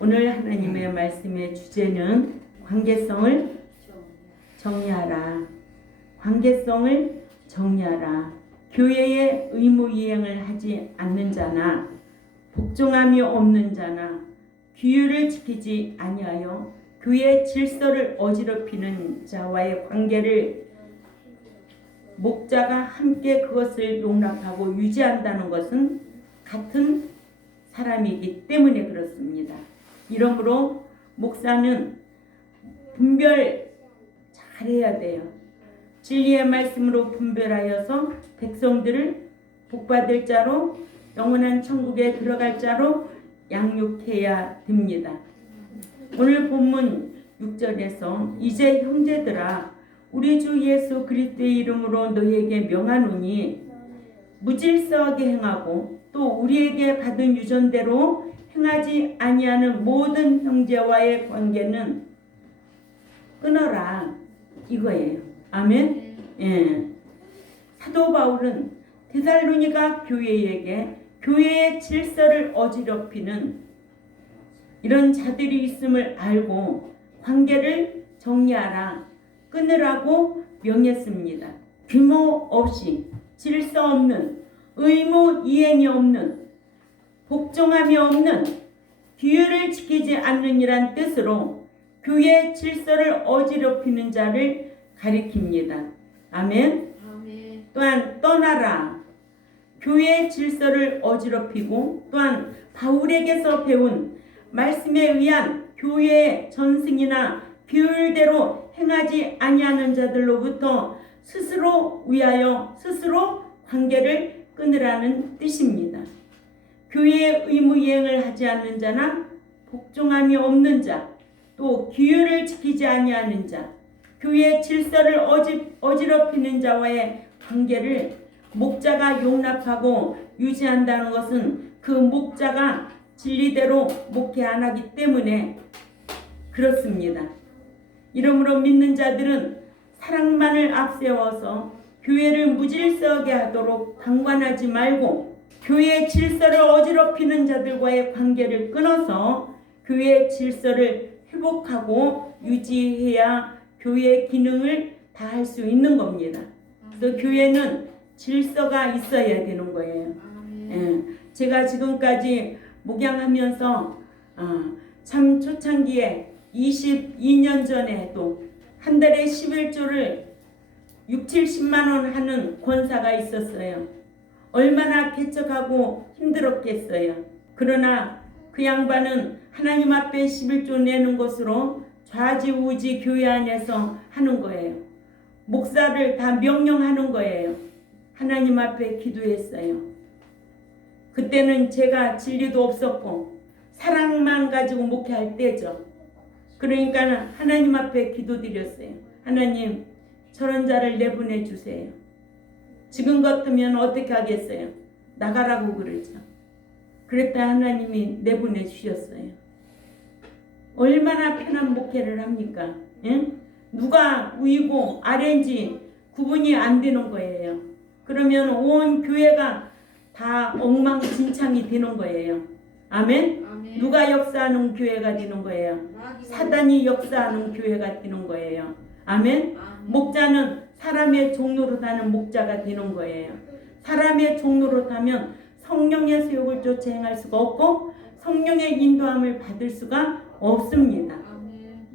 오늘 하나님의 말씀의 주제는 관계성을 정리하라. 관계성을 정리하라. 교회의 의무 이행을 하지 않는 자나 복종함이 없는 자나 규율을 지키지 아니하여 교회의 질서를 어지럽히는 자와의 관계를 목자가 함께 그것을 용납하고 유지한다는 것은 같은 사람이기 때문에 그렇습니다. 이러므로 목사는 분별 잘해야 돼요. 진리의 말씀으로 분별하여서 백성들을 복받을 자로 영원한 천국에 들어갈 자로 양육해야 됩니다. 오늘 본문 6절에서 이제 형제들아 우리 주 예수 그리스도의 이름으로 너희에게 명하노니 무질서하게 행하고 또 우리에게 받은 유전대로 행하지 아니하는 모든 형제와의 관계는 끊어라 이거예요. 아멘. 예. 사도 바울은 데살로니가 교회에게 교회의 질서를 어지럽히는 이런 자들이 있음을 알고 관계를 정리하라, 끊으라고 명했습니다. 규모 없이 질서 없는, 의무 이행이 없는, 복종함이 없는, 규율을 지키지 않는 이란 뜻으로 교회 질서를 어지럽히는 자를 가리킵니다. 아멘. 또한 떠나라. 교회의 질서를 어지럽히고 또한 바울에게서 배운 말씀에 의한 교회의 전승이나 규율대로 행하지 아니하는 자들로부터 스스로 위하여 스스로 관계를 끊으라는 뜻입니다. 교회의 의무 이행을 하지 않는 자나 복종함이 없는 자, 또 규율을 지키지 아니하는 자, 교회의 질서를 어지럽히는 자와의 관계를 목자가 용납하고 유지한다는 것은 그 목자가 진리대로 목회 안 하기 때문에 그렇습니다. 이러므로 믿는 자들은 사랑만을 앞세워서 교회를 무질서하게 하도록 방관하지 말고 교회의 질서를 어지럽히는 자들과의 관계를 끊어서 교회의 질서를 회복하고 유지해야 교회의 기능을 다할 수 있는 겁니다. 그래서 교회는 질서가 있어야 되는 거예요. 예, 제가 지금까지 목양하면서 참 초창기에 22년 전에도 한 달에 11조를 6, 70만 원 하는 권사가 있었어요. 얼마나 개척하고 힘들었겠어요. 그러나 그 양반은 하나님 앞에 11조 내는 것으로 좌지우지 교회 안에서 하는 거예요. 목사를 다 명령하는 거예요. 하나님 앞에 기도했어요. 그때는 제가 진리도 없었고 사랑만 가지고 목회할 때죠. 그러니까 하나님 앞에 기도드렸어요. 하나님, 저런 자를 내보내 주세요. 지금 같으면 어떻게 하겠어요? 나가라고 그러죠. 그랬다 하나님이 내보내 주셨어요. 얼마나 편한 목회를 합니까? 응? 누가 위고 아래인지 구분이 안 되는 거예요. 그러면 온 교회가 다 엉망진창이 되는 거예요. 아멘? 아멘. 누가 역사하는 교회가 되는 거예요? 사단이 역사하는 교회가 되는 거예요. 아멘? 목자는 사람의 종로로 다는 목자가 되는 거예요. 사람의 종로로 타면 성령의 소욕을 쫓아 행할 수가 없고 성령의 인도함을 받을 수가 없습니다.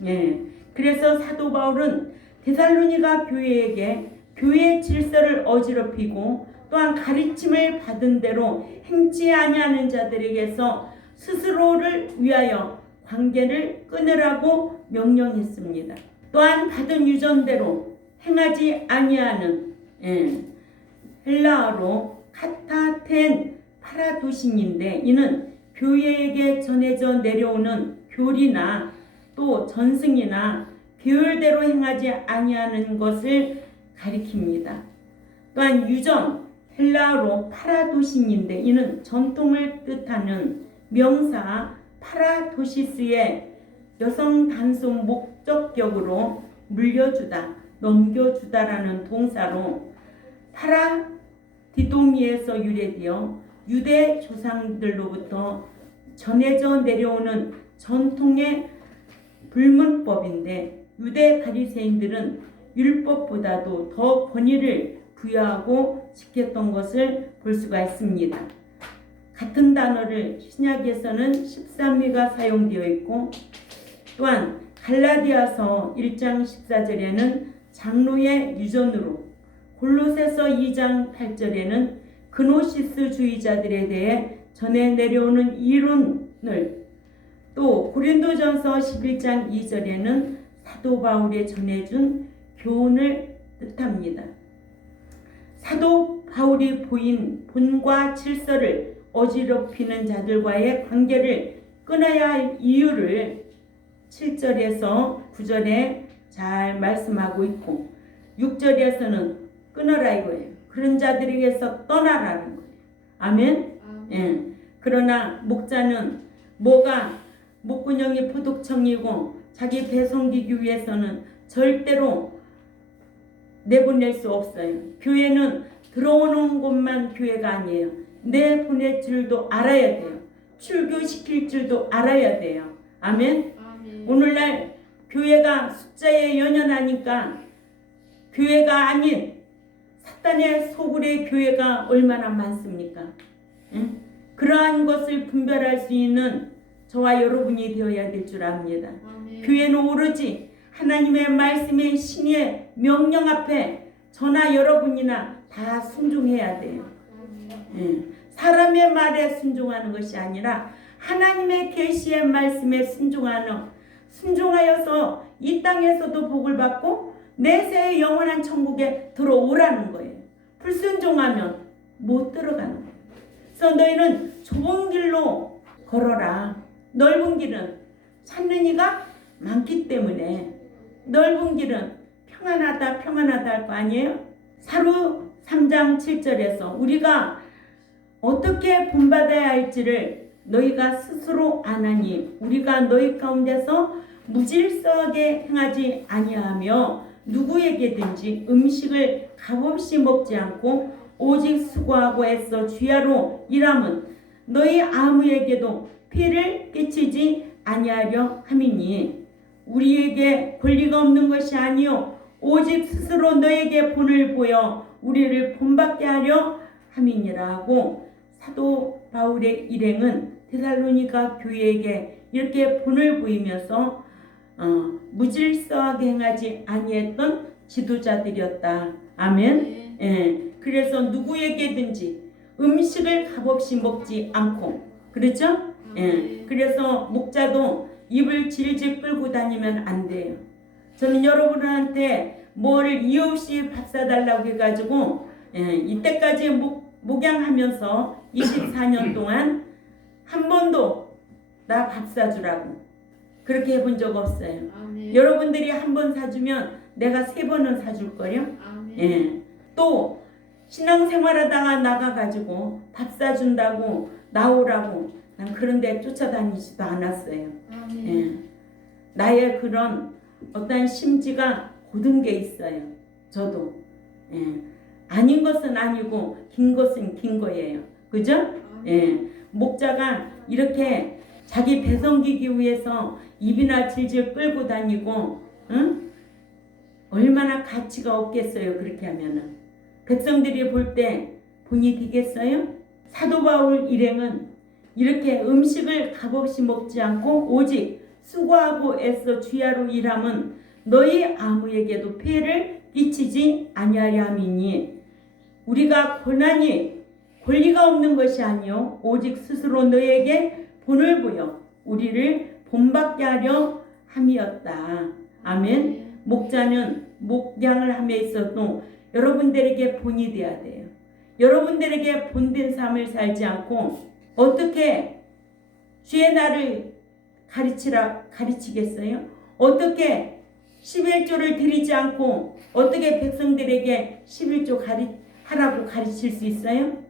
예. 그래서 사도 바울은 데살로니가 교회에게 교회의 질서를 어지럽히고 또한 가르침을 받은 대로 행치 아니하는 자들에게서 스스로를 위하여 관계를 끊으라고 명령했습니다. 또한 받은 유전대로 행하지 아니하는 헬라어로 카타텐 파라도신인데 이는 교회에게 전해져 내려오는 교리나 또 전승이나 규율대로 행하지 아니하는 것을 가리킵니다. 또한 유전 헬라어로 파라도신인데 이는 전통을 뜻하는 명사 파라도시스의 여성 단수 목적격으로 물려주다, 넘겨주다라는 동사로 파라디도미에서 유래되어 유대 조상들로부터 전해져 내려오는 전통의 불문법인데 유대 바리새인들은 율법보다도 더 권위를 부여하고 지켰던 것을 볼 수가 있습니다. 같은 단어를 신약에서는 13위가 사용되어 있고 또한 갈라디아서 1장 14절에는 장로의 유전으로 골로새서 2장 8절에는 그노시스주의자들에 대해 전해 내려오는 이론을 또 고린도전서 11장 2절에는 사도 바울이 전해준 교훈을 뜻합니다. 사도 바울이 보인 본과 질서를 어지럽히는 자들과의 관계를 끊어야 할 이유를 7절에서 9절에 잘 말씀하고 있고 6절에서는 끊어라 이거예요. 그런 자들에게서 떠나라는 거예요. 아멘? 예. 그러나 목자는 뭐가 목구멍이 포독청이고 자기 배 섬기기 위해서는 절대로 내보낼 수 없어요. 교회는 들어오는 곳만 교회가 아니에요. 내보낼 줄도 알아야 돼요. 출교시킬 줄도 알아야 돼요. 아멘? 오늘날 교회가 숫자에 연연하니까 교회가 아닌 사탄의 소굴의 교회가 얼마나 많습니까? 응? 그러한 것을 분별할 수 있는 저와 여러분이 되어야 될 줄 압니다. 교회는 오로지 하나님의 말씀의 신의 명령 앞에 저나 여러분이나 다 순종해야 돼요. 사람의 말에 순종하는 것이 아니라 하나님의 계시의 말씀에 순종하여서 이 땅에서도 복을 받고 내세의 영원한 천국에 들어오라는 거예요. 불순종하면 못 들어가는 거예요. 그래서 너희는 좁은 길로 걸어라. 넓은 길은 찾는 이가 많기 때문에 넓은 길은 평안하다 할 거 아니에요? 사루 3장 7절에서 우리가 어떻게 본받아야 할지를 너희가 스스로 아나니 우리가 너희 가운데서 무질서하게 행하지 아니하며 누구에게든지 음식을 값없이 먹지 않고 오직 수고하고 애써 주야로 일함은 너희 아무에게도 피해를 끼치지 아니하려 함이니 우리에게 권리가 없는 것이 아니요 오직 스스로 너에게 본을 보여 우리를 본받게 하려 함이니라고 사도 바울의 일행은 데살로니가 교회에게 이렇게 본을 보이면서 무질서하게 행하지 아니했던 지도자들이었다. 아멘. 예. 그래서 누구에게든지 음식을 값없이 먹지 않고 그렇죠? 예. 그래서 목자도 입을 질질 끌고 다니면 안 돼요. 저는 여러분한테 뭐를 이유 없이 밥 사달라고 해가지고 이때까지 목양하면서 24년 동안 한 번도 나 밥 사주라고 그렇게 해본 적 없어요. 아멘. 여러분들이 한 번 사주면 내가 3번은 사줄 거예요. 예. 또 신앙생활하다가 나가가지고 밥 사준다고 나오라고 난 그런 데 쫓아다니지도 않았어요. 예. 나의 그런 어떤 심지가 고든 게 있어요. 저도. 예. 아닌 것은 아니고 긴 것은 긴 거예요. 그죠? 예. 목자가 이렇게 자기 배 섬기기 위해서 입이나 질질 끌고 다니고 응? 얼마나 가치가 없겠어요. 그렇게 하면은 백성들이 볼 때 본이 되겠어요? 사도 바울 일행은 이렇게 음식을 값없이 먹지 않고 오직 수고하고 애써 주야로 일함은 너희 아무에게도 폐해를 끼치지 아니하려 함이니 우리가 권리가 없는 것이 아니요 오직 스스로 너에게 본을 보여 우리를 본받게 하려 함이었다. 아멘. 목자는 목양을 함에 있어도 여러분들에게 본이 되어야 돼요. 여러분들에게 본된 삶을 살지 않고 어떻게 주의 날을 가르치겠어요? 어떻게 11조를 드리지 않고 어떻게 백성들에게 11조 하라고 가르칠 수 있어요?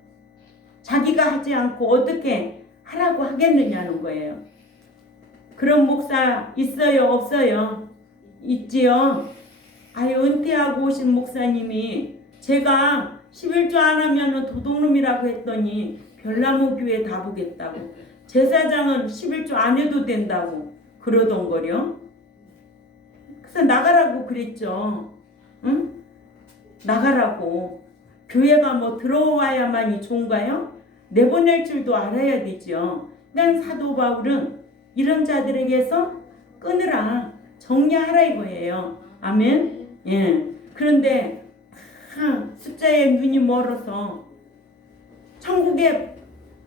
자기가 하지 않고 어떻게 하라고 하겠느냐는 거예요. 그런 목사 있어요? 없어요? 있지요. 은퇴하고 오신 목사님이 제가 11조 안 하면 도둑놈이라고 했더니 별나무 교회 다 보겠다고 제사장은 11조 안 해도 된다고 그러던 거려. 그래서 나가라고 그랬죠. 응? 나가라고. 교회가 뭐 들어와야만이 좋은가요? 내보낼 줄도 알아야 되죠. 그러니까 사도 바울은 이런 자들에게서 끊으라, 정리하라 이거예요. 아멘. 예. 그런데 숫자에 눈이 멀어서 천국에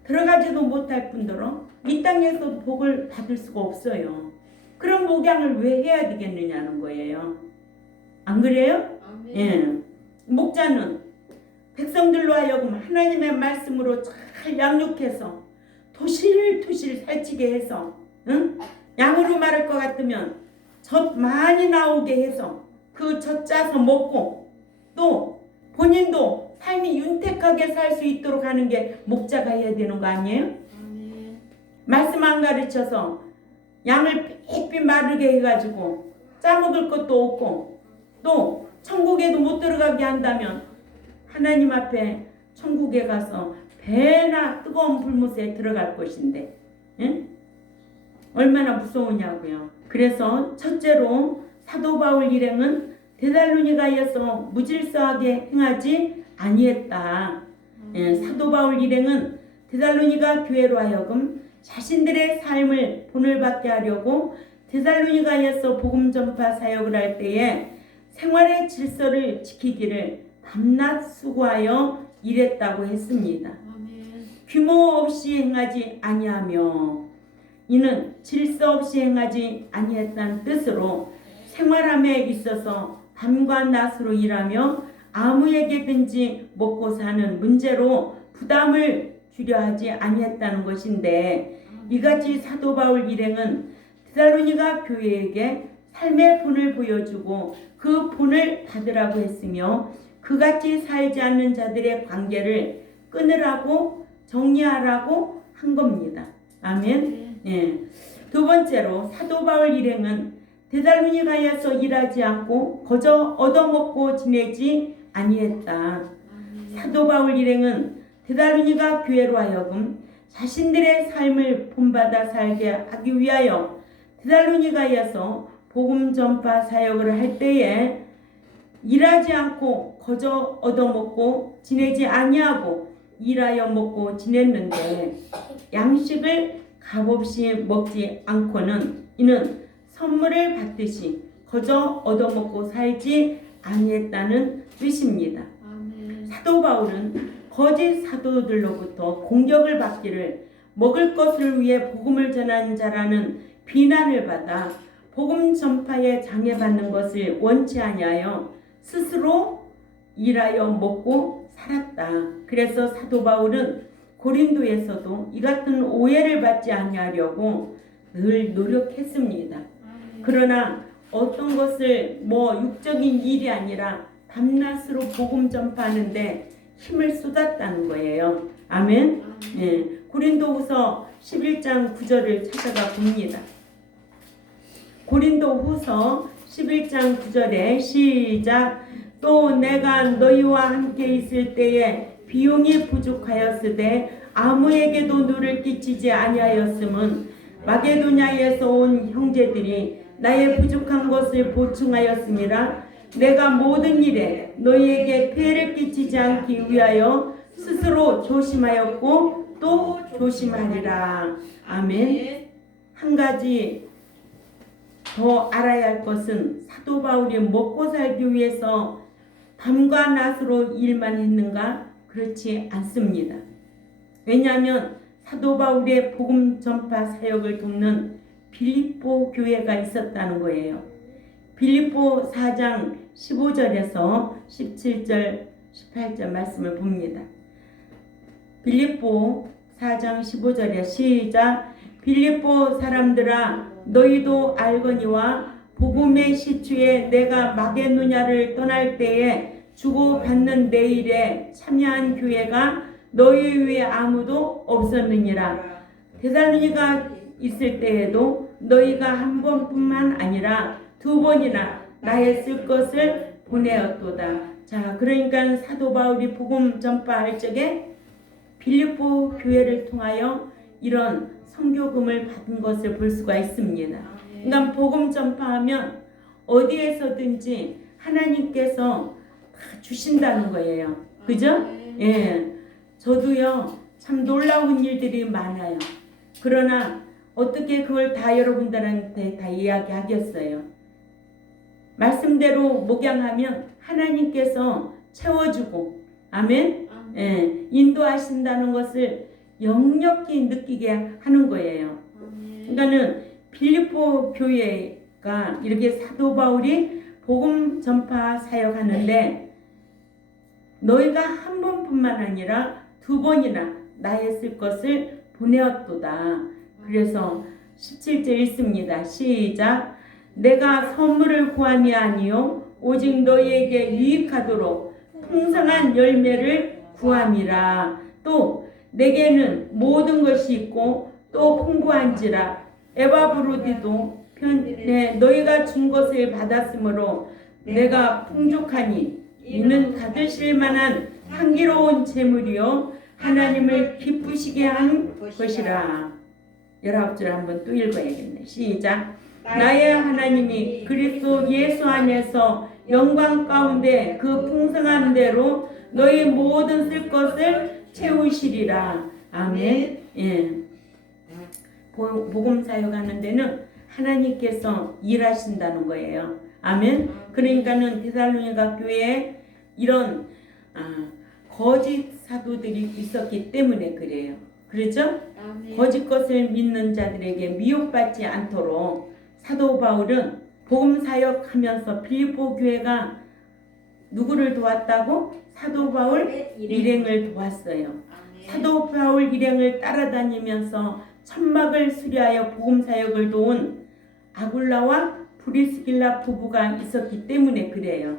들어가지도 못할 뿐더러 이 땅에서 복을 받을 수가 없어요. 그런 목양을 왜 해야 되겠느냐는 거예요. 안 그래요? 예. 목자는 백성들로 하여금 하나님의 말씀으로 잘 양육해서 토실토실 살찌게 해서, 응? 양으로 말할 것 같으면 젖 많이 나오게 해서 그 젖 짜서 먹고 또 본인도 삶이 윤택하게 살 수 있도록 하는 게 목자가 해야 되는 거 아니에요? 말씀 안 가르쳐서 양을 삐삐 마르게 해가지고 짜먹을 것도 없고 또 천국에도 못 들어가게 한다면 하나님 앞에 천국에 가서 배나 뜨거운 불못에 들어갈 것인데, 응? 얼마나 무서우냐고요. 그래서 첫째로 사도 바울 일행은 데살로니가에서 무질서하게 행하지 아니했다. 예, 사도 바울 일행은 데살로니가 교회로 하여금 자신들의 삶을 본을 받게 하려고 데살로니가에서 복음 전파 사역을 할 때에 생활의 질서를 지키기를 밤낮 수고하여 일했다고 했습니다. 아멘. 규모 없이 행하지 아니하며 이는 질서 없이 행하지 아니했다는 뜻으로 생활함에 있어서 밤과 낮으로 일하며 아무에게든지 먹고 사는 문제로 부담을 주려 하지 아니했다는 것인데, 이같이 사도 바울 일행은 데살로니가 교회에게 삶의 본을 보여주고 그 본을 받으라고 했으며 그같이 살지 않는 자들의 관계를 끊으라고 정리하라고 한 겁니다. 아멘. 예. 두 번째로 사도 바울 일행은 데살로니가에서 일하지 않고 거저 얻어먹고 지내지 아니했다. 사도 바울 일행은 데살로니가 교회로 하여금 자신들의 삶을 본받아 살게 하기 위하여 데살로니가에서 복음 전파 사역을 할 때에 일하지 않고 거저 얻어먹고 지내지 아니하고 일하여 먹고 지냈는데 양식을 값없이 먹지 않고는 이는 선물을 받듯이 거저 얻어먹고 살지 아니했다는 뜻입니다. 아멘. 사도 바울은 거짓 사도들로부터 공격을 받기를 먹을 것을 위해 복음을 전하는 자라는 비난을 받아 복음 전파에 장애받는 것을 원치 아니하여 스스로 일하여 먹고 살았다. 그래서 사도 바울은 고린도에서도 이 같은 오해를 받지 아니하려고 늘 노력했습니다. 그러나 어떤 것을 육적인 일이 아니라 밤낮으로 복음 전파하는데 힘을 쏟았다는 거예요. 아멘. 네. 고린도후서 11장 9절을 찾아가 봅니다. 고린도후서 11장 9절에 시작. 또 내가 너희와 함께 있을 때에 비용이 부족하였으되 아무에게도 누를 끼치지 아니하였음은 마게도냐에서 온 형제들이 나의 부족한 것을 보충하였음이라. 내가 모든 일에 너희에게 폐를 끼치지 않기 위하여 스스로 조심하였고 또 조심하리라. 아멘. 한 가지 더 알아야 할 것은 사도 바울이 먹고 살기 위해서 밤과 낮으로 일만 했는가? 그렇지 않습니다. 왜냐하면 사도 바울의 복음 전파 사역을 돕는 빌립보 교회가 있었다는 거예요. 빌립보 4장 15절에서 17절 18절 말씀을 봅니다. 빌립보 4장 15절에 시작. 빌립보 사람들아 너희도 알거니와 복음의 시초에 내가 마게도냐를 떠날 때에 주고받는 내 일에 참여한 교회가 너희 위에 아무도 없었느니라. 데살로니가 있을 때에도 너희가 한 번뿐만 아니라 두 번이나 나의 쓸 것을 보내었도다. 자, 그러니까 사도 바울이 복음 전파할 적에 빌립보 교회를 통하여 이런 선교금을 받은 것을 볼 수가 있습니다. 그러니까 복음 전파하면 어디에서든지 하나님께서 다 주신다는 거예요. 그죠? 예. 저도요, 참 놀라운 일들이 많아요. 그러나 어떻게 그걸 다 여러분들한테 다 이야기하겠어요? 말씀대로 목양하면 하나님께서 채워주고, 아멘? 예, 인도하신다는 것을 역력히 느끼게 하는 거예요. 그러니까는 빌립보 교회가 이렇게 사도 바울이 복음 전파 사역하는데 너희가 한 번뿐만 아니라 두 번이나 나의 쓸 것을 보내었도다. 그래서 17절 읽습니다. 시작. 내가 선물을 구함이 아니요 오직 너희에게 유익하도록 풍성한 열매를 구함이라. 또 내게는 모든 것이 있고 또 풍부한지라. 에바브로디도 편에 너희가 준 것을 받았으므로 내가 풍족하니 이는 받으실 만한 향기로운 제물이요 하나님을 기쁘시게 하는 것이라. 19절 한번 또 읽어야겠네. 시작. 나의 하나님이 그리스도 예수 안에서 영광 가운데 그 풍성한 대로 너희 모든 쓸 것을 채우시리라. 아멘. 예. 복음 사역하는 데는 하나님께서 일하신다는 거예요. 아멘. 그러니까는 데살로니가 교회에 이런 거짓 사도들이 있었기 때문에 그래요. 그렇죠? 거짓 것을 믿는 자들에게 미혹받지 않도록 사도 바울은 복음 사역하면서 빌립보 교회가 누구를 도왔다고? 사도 바울 일행을 도왔어요. 사도 바울 일행을 따라다니면서 천막을 수리하여 복음 사역을 도운 아굴라와 브리스길라 부부가 있었기 때문에 그래요.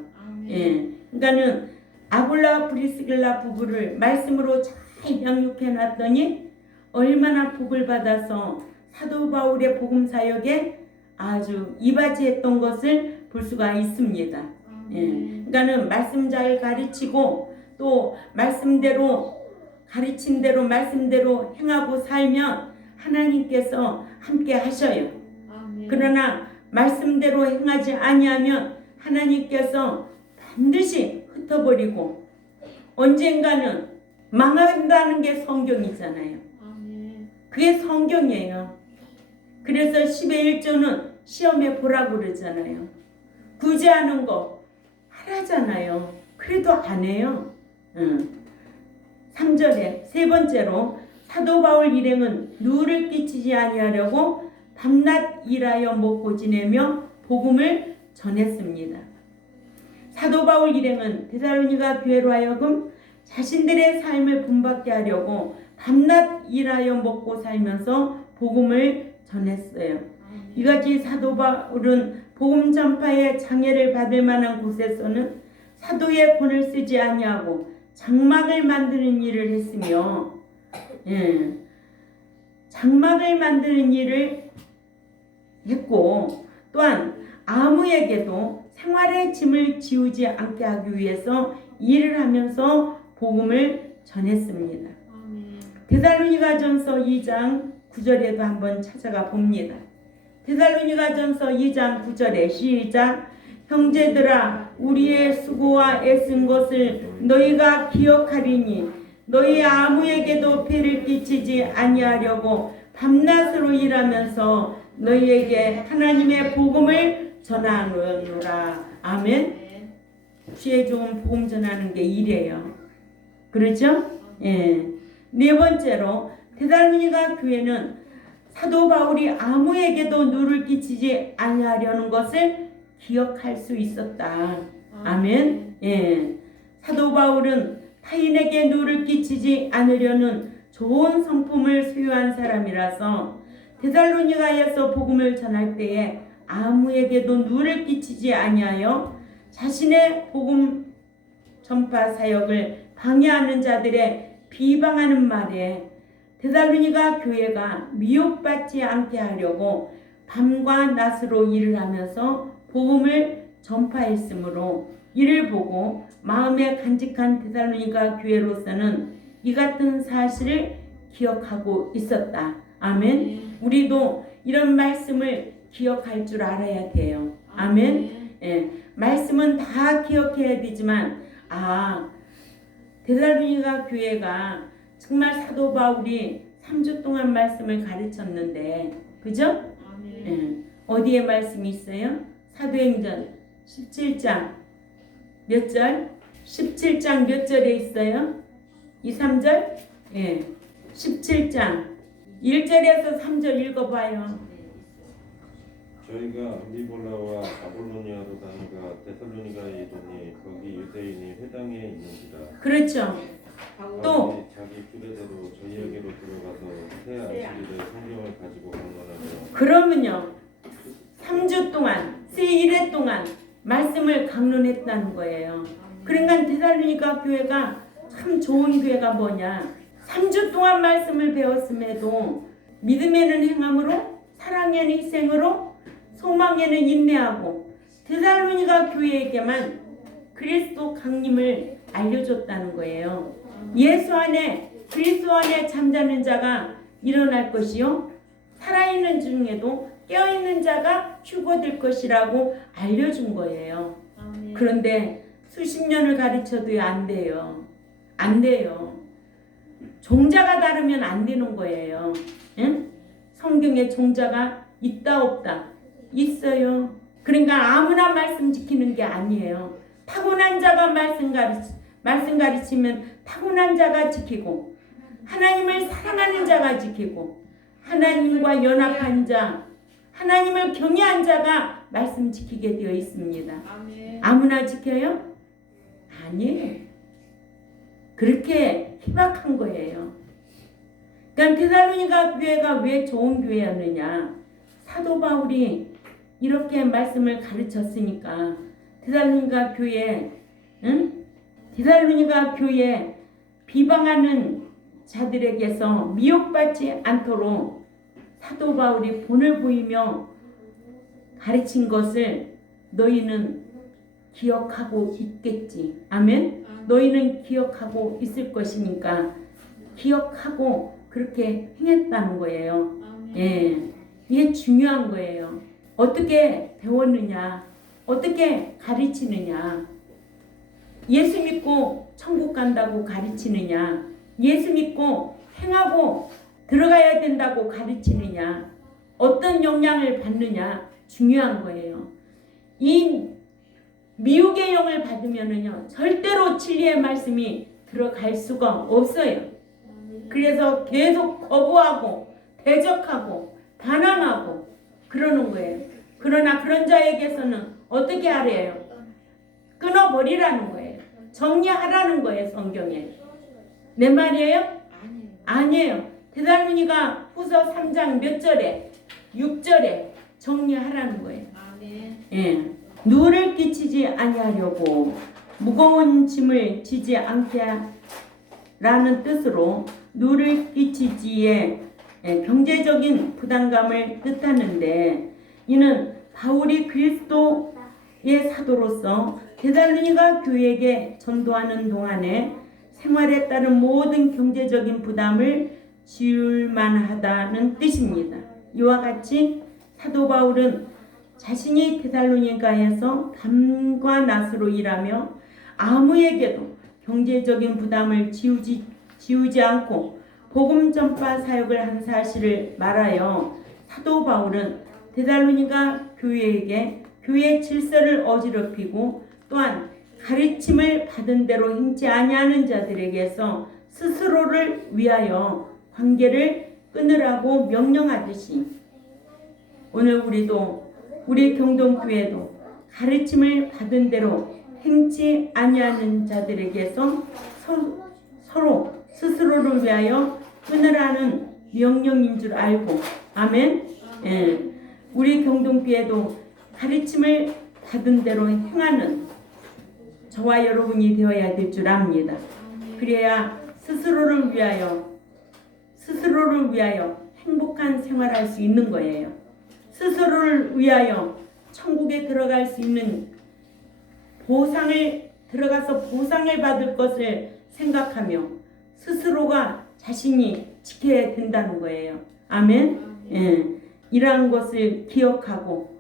예. 그러니까는 아굴라와 브리스길라 부부를 말씀으로 잘 양육해 놨더니 얼마나 복을 받아서 사도 바울의 복음 사역에 아주 이바지했던 것을 볼 수가 있습니다. 예. 그러니까는 말씀 잘 가르치고 또 말씀대로 가르친 대로 말씀대로 행하고 살면 하나님께서 함께 하셔요. 그러나 말씀대로 행하지 아니하면 하나님께서 반드시 흩어버리고 언젠가는 망한다는 게 성경이잖아요. 그게 성경이에요. 그래서 10의 1조는 시험에 보라고 그러잖아요. 구제하는 거 하라잖아요. 그래도 안 해요. 3절에 세 번째로 사도 바울 일행은 누를 끼치지 아니하려고 밤낮 일하여 먹고 지내며 복음을 전했습니다. 사도 바울 일행은 데살로니가 교회로 하여금 자신들의 삶을 본받게 하려고 밤낮 일하여 먹고 살면서 복음을 전했어요. 이같이 사도 바울은 복음 전파에 장애를 받을 만한 곳에서는 사도의 권을 쓰지 아니하고 장막을 만드는 일을 했으며, 예, 장막을 만드는 일을 했고 또한 아무에게도 생활의 짐을 지우지 않게 하기 위해서 일을 하면서 복음을 전했습니다. 데살로니가전서 2장 9절에도 한번 찾아가 봅니다. 데살로니가전서 2장 9절에 시작. 형제들아 우리의 수고와 애쓴 것을 너희가 기억하리니 너희 아무에게도 폐를 끼치지 아니하려고 밤낮으로 일하면서 너희에게 하나님의 복음을 전하노라. 아멘. 지혜 좋은 복음 전하는 게 일이에요. 그렇죠? 예. 네 번째로 데살로니가 교회는 사도 바울이 아무에게도 누를 끼치지 아니하려는 것을 기억할 수 있었다. 아멘. 예. 사도 바울은 타인에게 누를 끼치지 않으려는 좋은 성품을 소유한 사람이라서 데살로니가에서 복음을 전할 때에 아무에게도 누를 끼치지 아니하여 자신의 복음 전파 사역을 방해하는 자들의 비방하는 말에 데살로니가 교회가 미혹받지 않게 하려고 밤과 낮으로 일을 하면서 복음을 전파했으므로 이를 보고 마음에 간직한 데살로니가 교회로서는 이 같은 사실을 기억하고 있었다. 아멘. 우리도 이런 말씀을 기억할 줄 알아야 돼요. 아멘. 예, 말씀은 다 기억해야 되지만 데살로니가 교회가 정말 사도 바울이 3주 동안 말씀을 가르쳤는데, 그죠? 예, 어디에 말씀이 있어요? 사도행전 17장 몇 절? 17장 몇 절에 있어요? 2, 3절? 예, 17장 1절에서 3절 읽어봐요. 저희가 암비볼라와 아볼로니아로 다니가 데살로니가에 이르니 거기 유대인이 회당에 있는지라. 그렇죠. 또 자기 규례대로 저희에게로 들어가서 새 안식일에 성경을 가지고 강론하며. 그러면요 3주 동안 새 1회 동안 말씀을 강론했다는 거예요. 그러니까 데살로니가 교회가 참 좋은 교회가 뭐냐, 3주 동안 말씀을 배웠음에도 믿음에는 행함으로, 사랑에는 희생으로, 소망에는 인내하고 데살로니가 교회에게만 그리스도 강림을 알려줬다는 거예요. 예수 안에, 그리스도 안에 잠자는 자가 일어날 것이요 살아있는 중에도 깨어있는 자가 휴거될 것이라고 알려준 거예요. 그런데 수십 년을 가르쳐도 안 돼요. 안 돼요. 종자가 다르면 안 되는 거예요. 응? 성경에 종자가 있다 없다? 있어요. 그러니까 아무나 말씀 지키는 게 아니에요. 타고난 자가 말씀 가르치면 타고난 자가 지키고, 하나님을 사랑하는 자가 지키고, 하나님과 연합한 자, 하나님을 경외한 자가 말씀 지키게 되어 있습니다. 아무나 지켜요? 아니에요. 그렇게 희박한 거예요. 그러니까 데살로니가 교회가 왜 좋은 교회였느냐, 사도 바울이 이렇게 말씀을 가르쳤으니까 데살로니가 교회, 데살로니가 교회 비방하는 자들에게서 미혹받지 않도록 사도 바울이 본을 보이며 가르친 것을 너희는 기억하고 있겠지. 아멘. 너희는 기억하고 있을 것이니까 기억하고 그렇게 행했다는 거예요. 예, 이게 중요한 거예요. 어떻게 배웠느냐, 어떻게 가르치느냐, 예수 믿고 천국 간다고 가르치느냐, 예수 믿고 행하고 들어가야 된다고 가르치느냐, 어떤 영향을 받느냐 중요한 거예요. 이 미혹의 영을 받으면은요 절대로 진리의 말씀이 들어갈 수가 없어요. 그래서 계속 거부하고 대적하고 반항하고 그러는 거예요. 그러나 그런 자에게서는 어떻게 하래요? 끊어버리라는 거예요. 정리하라는 거예요. 성경에. 내 말이에요? 아니에요. 데살로니가 후서 3장 몇 절에? 6절에 정리하라는 거예요. 예. 누를 끼치지 아니하려고 무거운 짐을 지지 않게 라는 뜻으로 누를 끼치지에 경제적인 부담감을 뜻하는데, 이는 바울이 그리스도의 사도로서 데살로니가 교회에게 전도하는 동안에 생활에 따른 모든 경제적인 부담을 지을 만하다는 뜻입니다. 이와 같이 사도 바울은 자신이 데살로니가에서 밤과 낮으로 일하며 아무에게도 경제적인 부담을 지우지 않고 복음 전파 사역을 한 사실을 말하여 사도 바울은 데살로니가 교회에게 교회 질서를 어지럽히고 또한 가르침을 받은 대로 행치 아니하는 자들에게서 스스로를 위하여 관계를 끊으라고 명령하듯이 오늘 우리 경동교회도 가르침을 받은 대로 행치 아니하는 자들에게서 서로 스스로를 위하여 끊으라는 명령인 줄 알고, 아멘. 예, 우리 경동교회도 가르침을 받은 대로 행하는 저와 여러분이 되어야 될 줄 압니다. 그래야 스스로를 위하여 행복한 생활할 수 있는 거예요. 스스로를 위하여 천국에 들어갈 수 있는 들어가서 보상을 받을 것을 생각하며 스스로가 자신이 지켜야 된다는 거예요. 아멘. 예, 이러한 것을 기억하고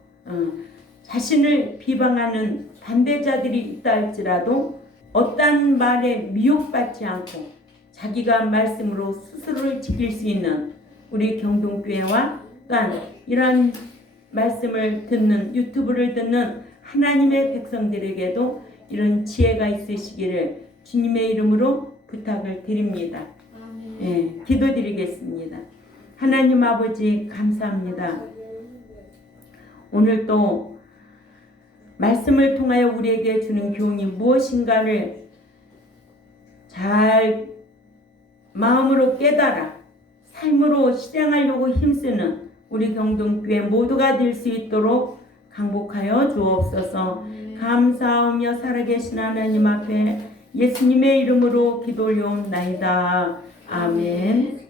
자신을 비방하는 반대자들이 있다 할지라도 어떤 말에 미혹받지 않고 자기가 말씀으로 스스로를 지킬 수 있는 우리 경동교회와 또한 이러한 말씀을 듣는 유튜브를 듣는 하나님의 백성들에게도 이런 지혜가 있으시기를 주님의 이름으로 부탁을 드립니다. 예, 기도드리겠습니다. 하나님 아버지 감사합니다. 오늘 또 말씀을 통하여 우리에게 주는 교훈이 무엇인가를 잘 마음으로 깨달아 삶으로 실행하려고 힘쓰는 우리 경동교회 모두가 될 수 있도록 강복하여 주옵소서. 감사하며 살아계신 하나님 앞에 예수님의 이름으로 기도 올려옵나이다. 아멘.